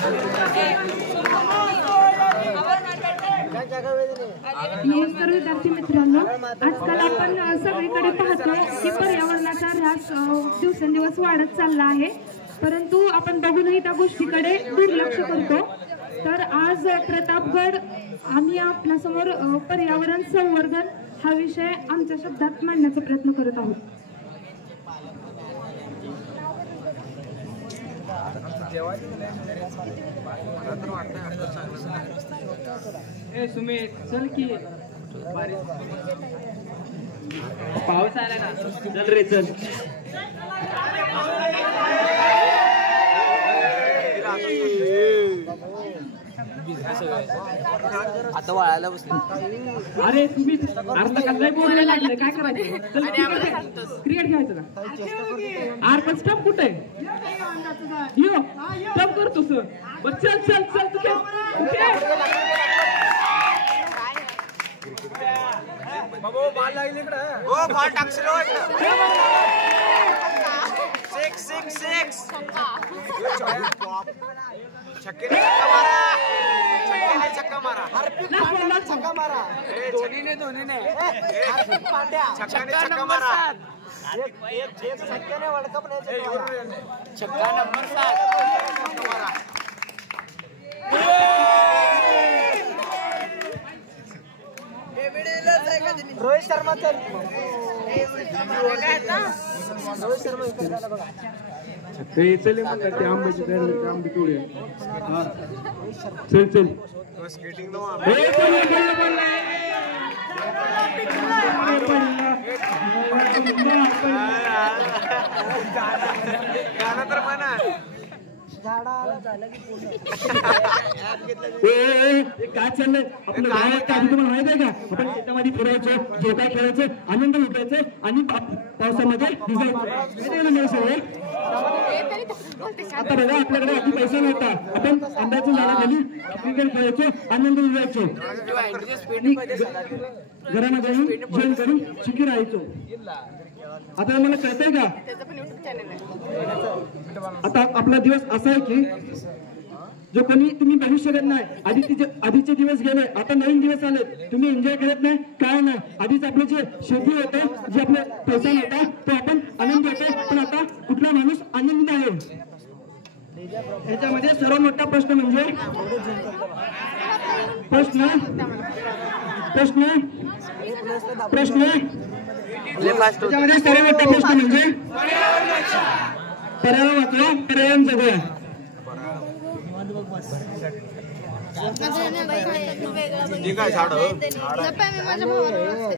नमस्कार विद्यार्थी मित्रांनो, आजकाल आपण सगळीकडे पाहतो की पर्यावरणाचा ऱ्हास दिवसेंदिवस वाढत चालला आहे, परंतु आपण बघूनही त्या गोष्टीकडे दुर्लक्ष करतो। तर आज प्रतापगड आम्ही आपल्या समोर पर्यावरण संवर्धन हा विषय आमच्या शब्दात मांडण्याचा प्रयत्न करत आहोत। सुमित चल की पाऊस आला ना, चल रे चल। आता वाळायला बसलो। अरे सुमित अर्धा कल्लाय बोलायला लागलं, काय करायचं? चल क्रिकेट खेळायचं का? आर पण स्टंप कुठे आहे? यो स्टंप करतो सर। बस चल चल चल तू खेळ। बाबा बॉल लागली इकडे। ओ बॉल टाकशील वाटलं। 6 6 6 छक्के ने छक्का मारा, छक्के ने छक्का मारा, हार्पिक पांड्या ने छक्का मारा। धोनी ने हार्पिक पांड्या छक्का ने छक्का मारा। एक छक्के ने वर्ल्ड कप ने छक्का नंबर 7 मारा। रोहित शर्मा चल, रोहित शर्मा इकडे झाला बघा। छक्के चले मग ते आंब्याचे तयार आंबे तोडे। हां चल चल स्केटिंग नो गाणं तर म्हणा। झाडाला झालं की पूर्ण काय चाललंय आपलं गावात? काय तुम्हाला माहित आहे का? आपण शेतामध्ये फिरायचो, जो काय खेळायचं, आनंद लुटायचं आणि पावसामध्ये भिजायचं। आता बघा आपल्याकडे अगदी पैसा नव्हता, आपण आंब्याच्या झाडाखाली क्रिकेट खेळायचो, आनंद लुटायचो, घरामध्ये जेवण करून सुखी राहायचो। आता मला कळतंय का? आता आपला दिवस असा आहे की जो कोणी तुम्ही बघू शकत नाही, आधीचे दिवस गेले, आता नवीन दिवस आले, तुम्ही एन्जॉय करत नाही, काय नाही। आधीच आपलं जे शेती होतं, जे आपला पैसा नव्हता तो आपण आनंद होतो, पण आता कुठला माणूस आनंदी आहे? ह्याच्यामध्ये सर्वात मोठा प्रश्न म्हणजे प्रश्न त्याच्यामध्ये सर्वात मोठा प्रश्न म्हणजे पर्यावरण वाचवा, पर्यावरण जगूया। ठीक आहे झाड